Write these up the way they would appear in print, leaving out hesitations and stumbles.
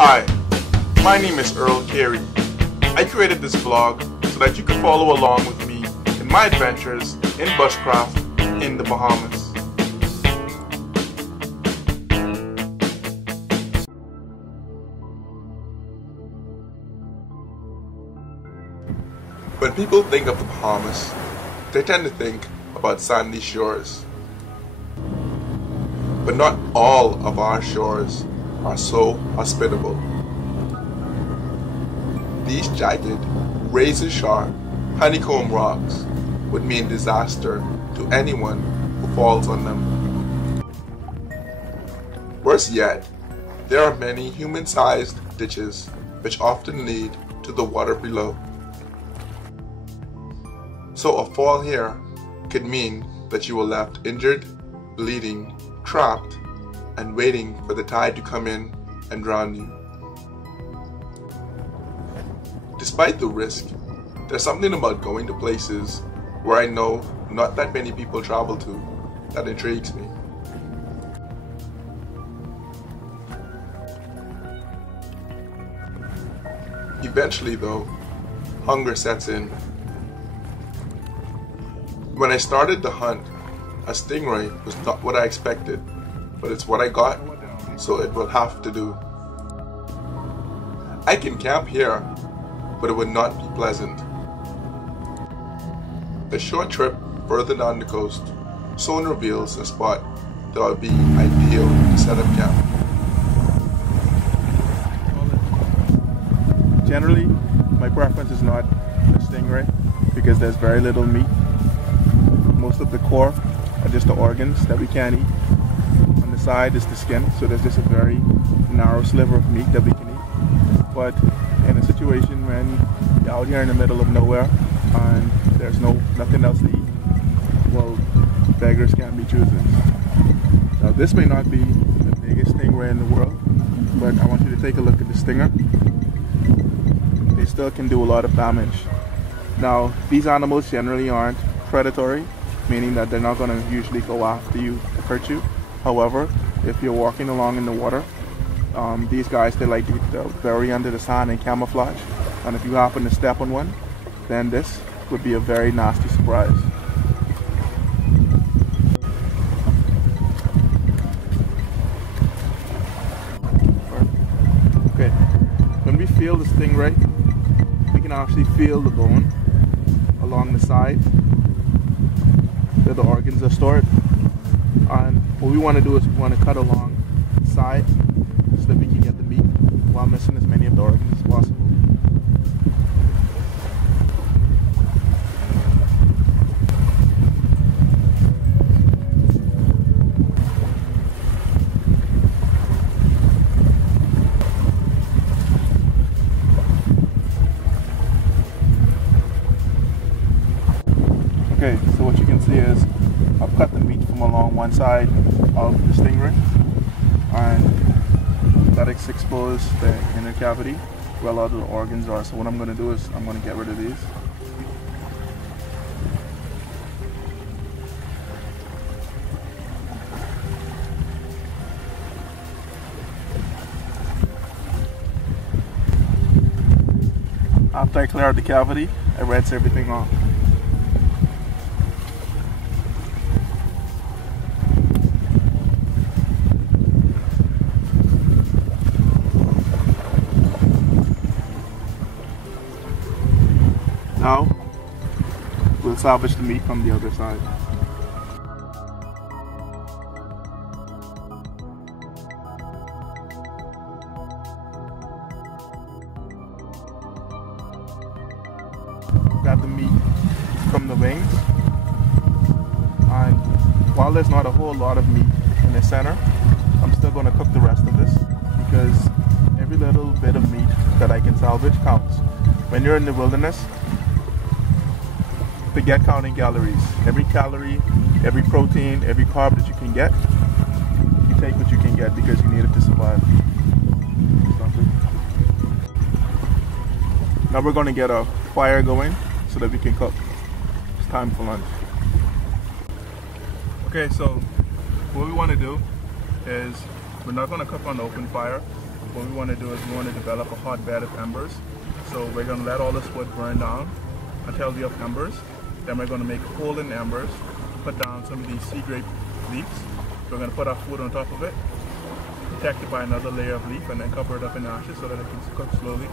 Hi, my name is Earl Carey. I created this blog so that you can follow along with me in my adventures in bushcraft in the Bahamas. When people think of the Bahamas, they tend to think about sandy shores. But not all of our shores are so hospitable. These jagged, razor-sharp, honeycomb rocks would mean disaster to anyone who falls on them. Worse yet, there are many human-sized ditches which often lead to the water below. So a fall here could mean that you were left injured, bleeding, trapped, and waiting for the tide to come in and drown you. Despite the risk, there's something about going to places where I know not that many people travel to that intrigues me. Eventually though, hunger sets in. When I started the hunt, a stingray was not what I expected, but it's what I got, so it will have to do. I can camp here, but it would not be pleasant. A short trip further down the coast soon reveals a spot that would be ideal to set up camp. Generally, my preference is not a stingray because there's very little meat. Most of the core are just the organs that we can't eat. On the side is the skin, so there's just a very narrow sliver of meat that we can eat. But in a situation when you're out here in the middle of nowhere and there's nothing else to eat, well, beggars can't be choosers. Now this may not be the biggest stingray in the world, but I want you to take a look at the stinger. They still can do a lot of damage. Now these animals generally aren't predatory, meaning that they're not going to usually go after you to hurt you. However, if you're walking along in the water, these guys, they like to bury under the sand and camouflage. And if you happen to step on one, then this would be a very nasty surprise. Okay, when we feel the stingray, we can actually feel the bone along the side where the organs are stored. And what we want to do is we want to cut along the side so that we can get the meat while missing as many of the organs as possible. Okay, so what you can see is I've cut the meat from along one side of the stingray, and that exposed the inner cavity where a lot of the organs are. So what I'm going to do is I'm going to get rid of these. After I clear out the cavity, I rinse everything off. Now, we'll salvage the meat from the other side. Grab the meat from the wings, and while there's not a whole lot of meat in the center, I'm still going to cook the rest of this because every little bit of meat that I can salvage counts. When you're in the wilderness, forget counting calories. Every calorie, every protein, every carb that you can get, you take what you can get because you need it to survive. Now we're going to get a fire going so that we can cook. It's time for lunch. Okay, so what we want to do is we're not going to cook on the open fire. what we want to do is we want to develop a hot bed of embers. So we're going to let all this wood burn down until we have embers. Then we're going to make a hole in the embers, put down some of these sea grape leaves. We're going to put our food on top of it, protect it by another layer of leaf, and then cover it up in ashes so that it can cook slowly.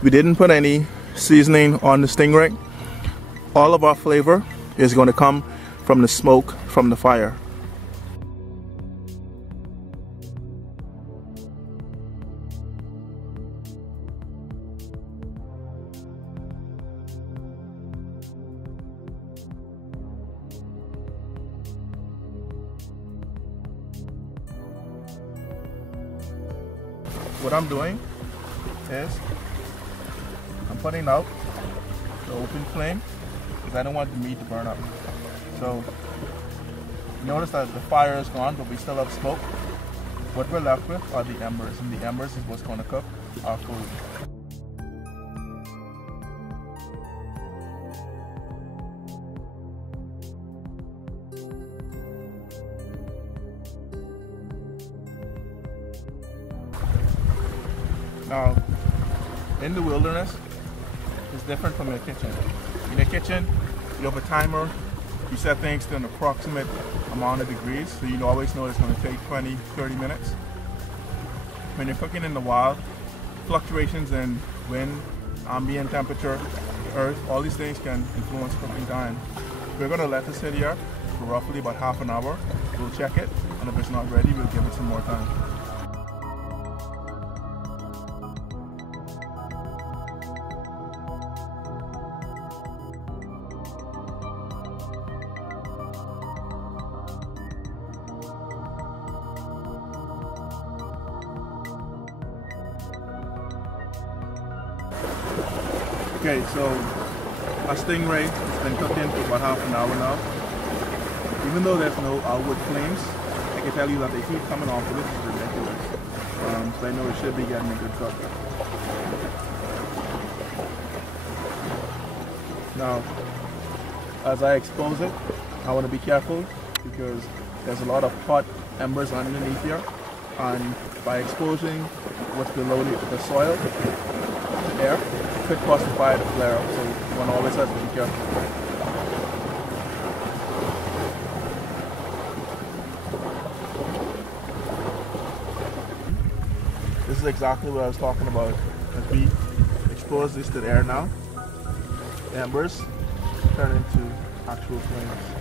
We didn't put any seasoning on the stingray. All of our flavor is going to come from the smoke from the fire. What I'm doing is I'm putting out the open flame because I don't want the meat to burn up. So notice that the fire is gone, but we still have smoke. What we're left with are the embers, and the embers is what's going to cook our food. Now, in the wilderness, it's different from the kitchen. In the kitchen, you have a timer, you set things to an approximate amount of degrees, so you always know it's going to take 20, 30 minutes. When you're cooking in the wild, fluctuations in wind, ambient temperature, earth, all these things can influence cooking time. We're going to let this sit here for roughly about half an hour. We'll check it, and if it's not ready, we'll give it some more time. Okay, so our stingray has been cooking for about half an hour now. Even though there's no outward flames, I can tell you that the heat coming off of this is ridiculous. So I know it should be getting a good cook. Now, as I expose it, I want to be careful because there's a lot of hot embers underneath here, and by exposing what's below the soil, the air, could cause the fire to flare up, so one always has to be careful. This is exactly what I was talking about. As we expose this to the air now, embers turn into actual flames.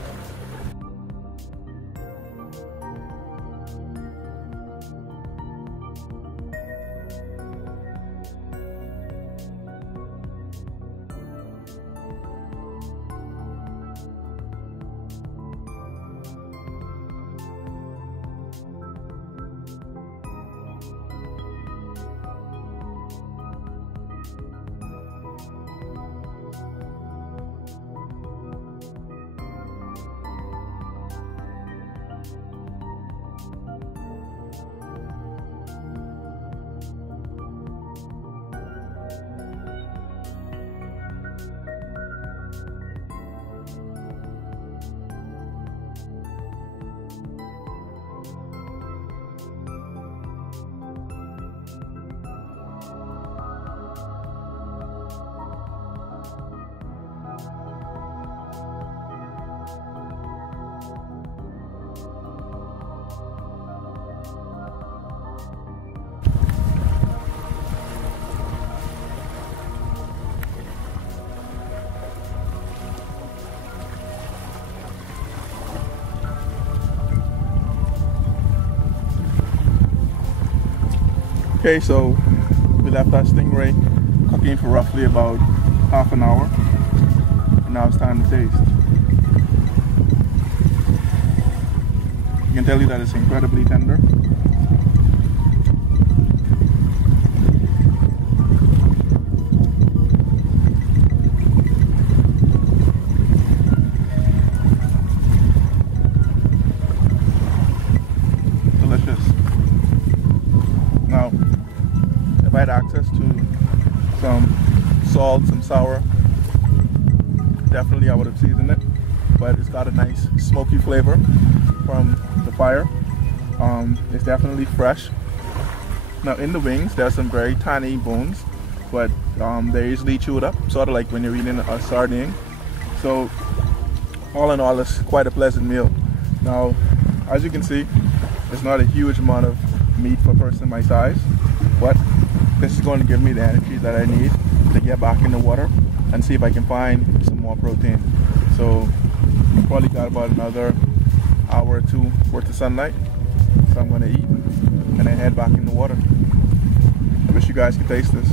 Okay, so we left our stingray cooking for roughly about half an hour, and now it's time to taste. I can tell you that it's incredibly tender. Now, if I had access to some salt, some sour, definitely I would have seasoned it, but it's got a nice smoky flavor from the fire. It's definitely fresh. Now in the wings there's some very tiny bones, but they're easily chewed up, sort of like when you're eating a sardine. So all in all, it's quite a pleasant meal. Now as you can see, it's not a huge amount of meat for a person my size, but this is going to give me the energy that I need to get back in the water and see if I can find some more protein. So probably got about another hour or two worth of sunlight, so I'm going to eat and then head back in the water. I wish you guys could taste this.